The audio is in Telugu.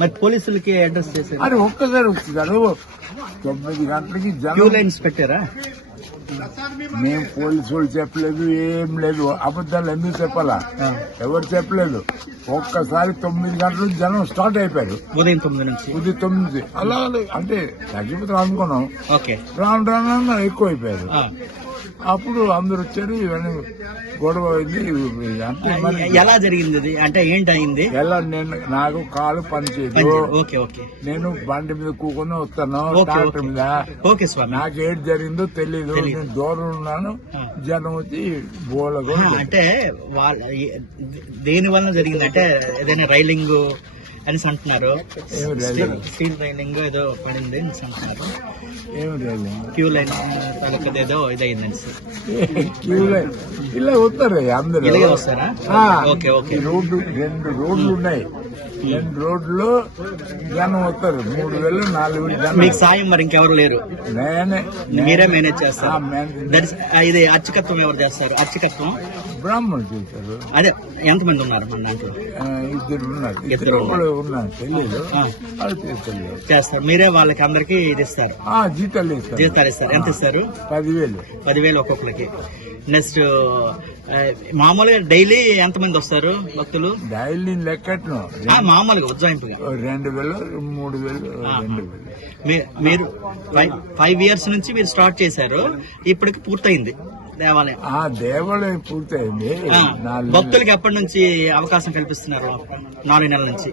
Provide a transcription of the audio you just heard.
మరి పోలీసులకి అడ్రస్ చేశారు. అది ఒక్కసారి వచ్చిందారు తొమ్మిది గంటలకి క్యూ జనం లైన్స్ పెట్టారా? మేము పోలీసు వాళ్ళు చెప్పలేదు ఏం లేదు. అబద్ధాలు ఎందుకు చెప్పాలా. ఎవరు చెప్పలేదు. ఒక్కసారి తొమ్మిది గంటలకు జనం స్టార్ట్ అయిపోయారు. ఉదయం తొమ్మిది నుంచి. ఇది తొమ్మిది. అలా అంటే తగ్గిపోతాం అనుకున్నాం ఓకే. రాను రాను ఎక్కువ అయిపోయారు. అప్పుడు అందరు వచ్చారు ఇవన్నీ గొడవ అయింది అంటే మరి ఎలా జరిగింది ఇది? అంటే ఏంటి అయింది ఎలా నేను నాకు కాలు పనిచేయదు. Okay okay. నేను బండి మీద కూకొని వస్తాను ఓకే, ట్రాక్టర్ ఓకే. మీద. ఓకే స్వామి. నాకు ఏది జరిగిందో తెలీదు. తెలీదు. నేను దూరం ఉన్నాను. జనం వచ్చి బోలగా అంటే వాళ్ళ దేని వలన జరిగింది అంటే ఏదైనా రైలింగ్ అని అంటున్నారు? స్టీల్- రైలింగ్ ఏదో పడింది అని అంటున్నారు. క్యూ లైన్ తాలూకది ఏదో ఇదైందని క్యూ లైన్ ఇలా వస్తారు అందరూ? ఇలాగే వస్తారా? Okay okay. ఈ రోడ్డు రెండు రోడ్లు ఉన్నాయి. రెండు రోడ్లు జనం వస్తారు. మూడు వేలు నాలుగు వేలు మీకు సాయం మరి ఇంకెవరు లేరు? నేనే మీరే మేనేజ్ చేస్తారు. ఇది అర్చకత్వం ఎవరు చేస్తారు? అర్చకత్వం? బ్రాహ్మణులు చేశారు. అదే ఎంతమంది ఉన్నారు మన దాంట్లో? ఇద్దరు ఉన్నారు. ఇద్దరు ఉన్నారు. తెలియదు. చేస్తారు. మీరే వాళ్ళకి అందరికి ఇది ఇస్తారు. జీతాలు ఇస్తారు. జీతాలు ఇస్తారు. ఎంత ఇస్తారు? పదివేలు. పదివేలు ఒక్కొక్కరికి. నెక్స్ట్ మామూలుగా డైలీ ఎంతమంది వస్తారు భక్తులు? డైలీ లెక్కట్ను. మామూలుగా ఉజ్జాయింపుగా రెండు వేలు మూడు వేలు రెండు వేలు. మీరు ఫైవ్ ఇయర్స్ నుంచి మీరు స్టార్ట్ చేశారు ఇప్పటికి పూర్తయింది దేవాలయం. ఆ దేవాలయం పూర్తయింది. భక్తులకి ఎప్పటి నుంచి అవకాశం కల్పిస్తున్నారు? నాలుగు నెలల నుంచి.